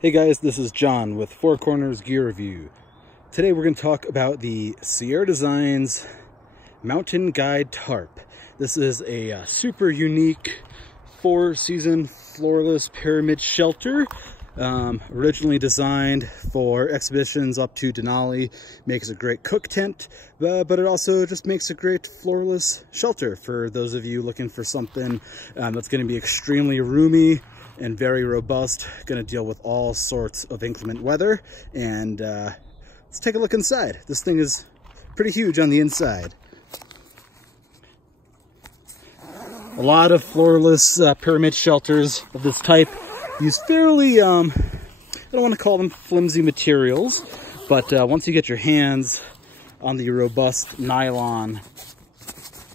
Hey guys, this is John with Four Corners Gear Review. Today we're going to talk about the Sierra Designs Mountain Guide Tarp. This is a super unique 4-season floorless pyramid shelter. Originally designed for exhibitions up to Denali. Makes a great cook tent, but it also just makes a great floorless shelter for those of you looking for something that's going to be extremely roomy and very robust, going to deal with all sorts of inclement weather. And let's take a look inside. This thing is pretty huge on the inside. A lot of floorless pyramid shelters of this type use fairly, I don't want to call them flimsy materials, but once you get your hands on the robust nylon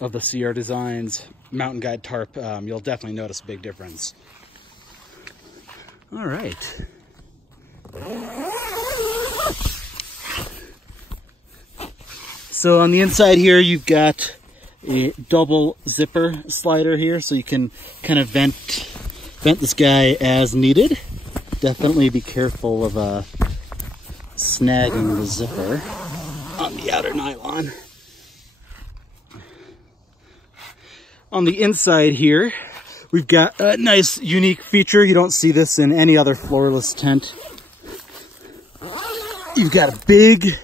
of the Sierra Designs Mountain Guide Tarp, you'll definitely notice a big difference. All right. So on the inside here, you've got a double zipper slider here, so you can kind of vent this guy as needed. Definitely be careful of snagging the zipper on the outer nylon. On the inside here, we've got a nice unique feature. You don't see this in any other floorless tent. You've got a big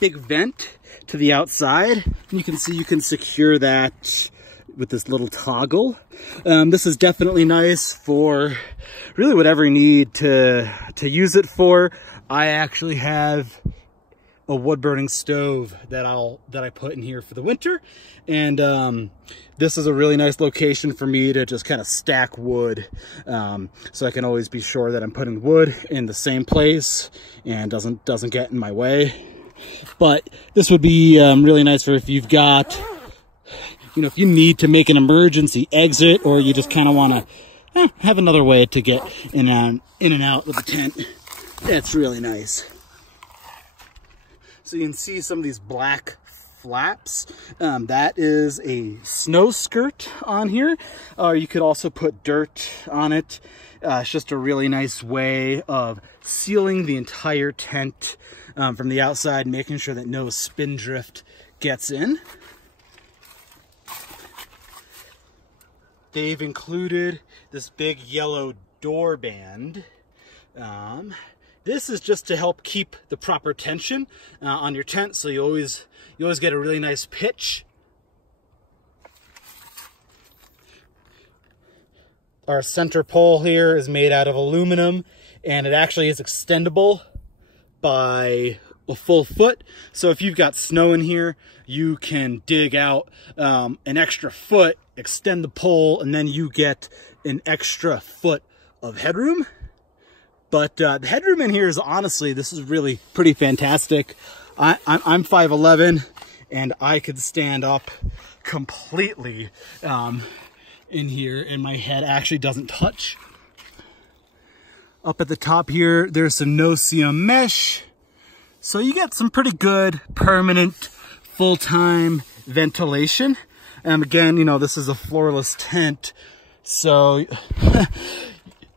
vent to the outside. And you can see you can secure that with this little toggle. This is definitely nice for really whatever you need to use it for. I actually have a wood burning stove that I put in here for the winter, and this is a really nice location for me to just kind of stack wood, so I can always be sure that I'm putting wood in the same place and doesn't get in my way. But this would be really nice for if you've got, if you need to make an emergency exit, or you just kind of want to have another way to get in and out of the tent. That's really nice. So you can see some of these black flaps. That is a snow skirt on here, or you could also put dirt on it. It's just a really nice way of sealing the entire tent from the outside, making sure that no spindrift gets in. They've included this big yellow door band. This is just to help keep the proper tension on your tent, so you always get a really nice pitch. Our center pole here is made out of aluminum, and it actually is extendable by a full foot. So if you've got snow in here, you can dig out an extra foot, extend the pole, and then you get an extra foot of headroom. But the headroom in here is honestly, this is really pretty fantastic. I'm 5'11", and I could stand up completely in here, and my head actually doesn't touch. Up at the top here, there's some no-seam mesh. So you get some pretty good permanent full-time ventilation. And again, this is a floorless tent, so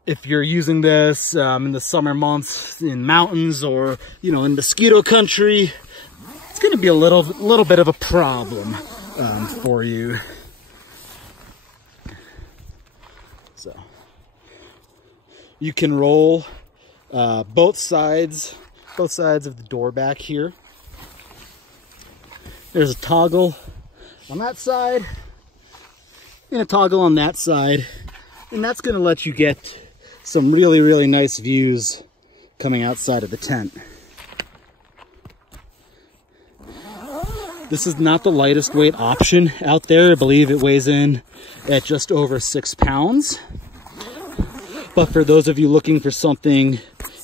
if you're using this in the summer months in mountains or, in mosquito country, it's going to be a little bit of a problem for you. So you can roll both sides of the door back here. There's a toggle on that side and a toggle on that side, and that's going to let you get some really, really nice views coming outside of the tent. This is not the lightest weight option out there. I believe it weighs in at just over 6 pounds. But for those of you looking for something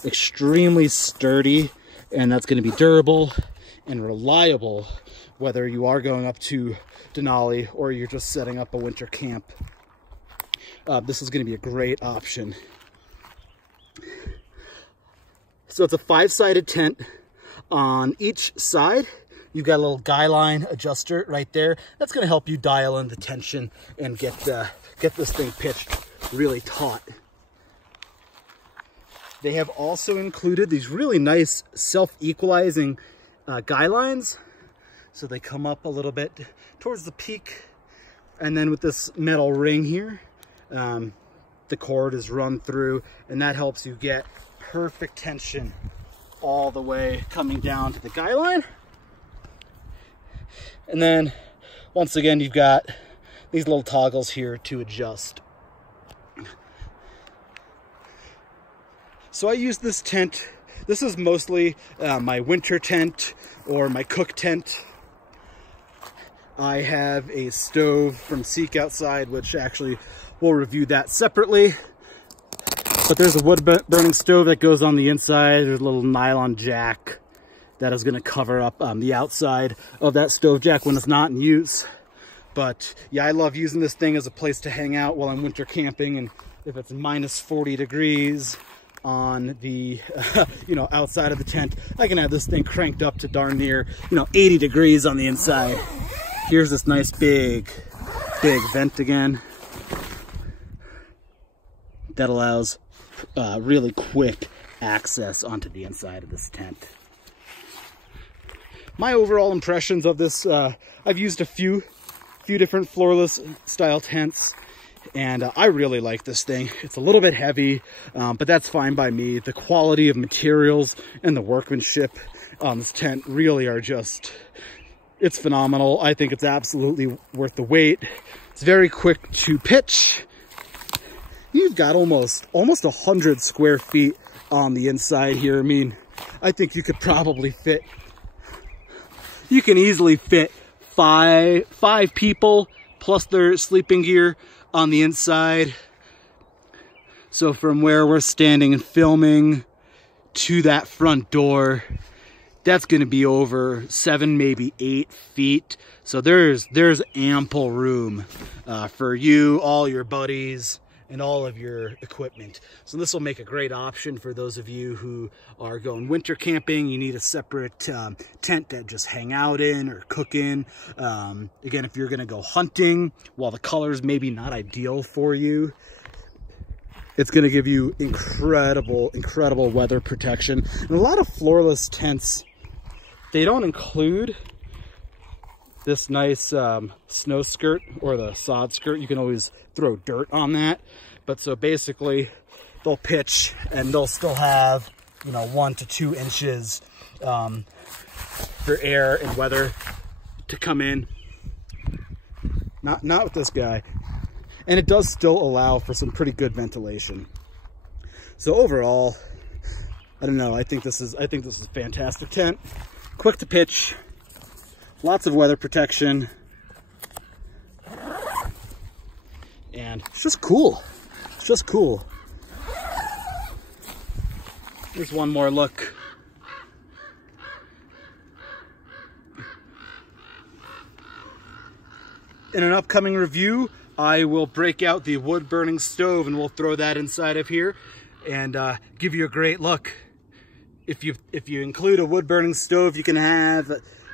extremely sturdy and that's going to be durable and reliable, whether you are going up to Denali or you're just setting up a winter camp, this is going to be a great option. So it's a 5-sided tent. On each side, you've got a little guy line adjuster right there. That's going to help you dial in the tension and get this thing pitched really taut. They have also included these really nice self-equalizing guy lines. So they come up a little bit towards the peak. And then with this metal ring here, the cord is run through, and that helps you get perfect tension all the way coming down to the guy line. And then once again, you've got these little toggles here to adjust. So I use this tent. This is mostly my winter tent or my cook tent. I have a stove from Seek outside, which actually we'll review that separately. But there's a wood burning stove that goes on the inside. There's a little nylon jack that is going to cover up the outside of that stove jack when it's not in use. But yeah, I love using this thing as a place to hang out while I'm winter camping, and if it's minus 40 degrees on the you know, outside of the tent, I can have this thing cranked up to darn near 80 degrees on the inside. Here's this nice big vent again that allows really quick access onto the inside of this tent. My overall impressions of this, I've used a few different floorless style tents, and I really like this thing. It's a little bit heavy, but that's fine by me. The quality of materials and the workmanship on this tent really are just, it's phenomenal. I think it's absolutely worth the wait. It's very quick to pitch. You've got almost 100 square feet on the inside here. I mean, I think you could probably fit, you can easily fit five people plus their sleeping gear on the inside. So from where we're standing and filming to that front door, that's going to be over 7, maybe 8 feet. So there's ample room for you, all your buddies, and all of your equipment. So this will make a great option for those of you who are going winter camping. You need a separate tent to just hang out in or cook in. Again, if you're gonna go hunting, while the color's maybe not ideal for you, it's gonna give you incredible weather protection. And a lot of floorless tents, they don't include this nice snow skirt or the sod skirt. You can always throw dirt on that. But so basically they'll pitch and they'll still have 1 to 2 inches for air and weather to come in. Not with this guy. And it does still allow for some pretty good ventilation. So overall, I don't know, I think this is a fantastic tent. Quick to pitch. Lots of weather protection, and it's just cool. It's just cool. Here's one more look. In an upcoming review, I will break out the wood burning stove and we'll throw that inside of here and give you a great look. If you include a wood burning stove, you can have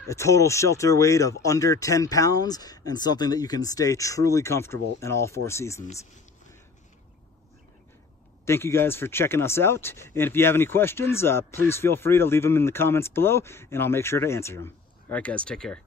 a total shelter weight of under 10 pounds and something that you can stay truly comfortable in all 4 seasons. Thank you guys for checking us out. And if you have any questions, please feel free to leave them in the comments below and I'll make sure to answer them. All right, guys, take care.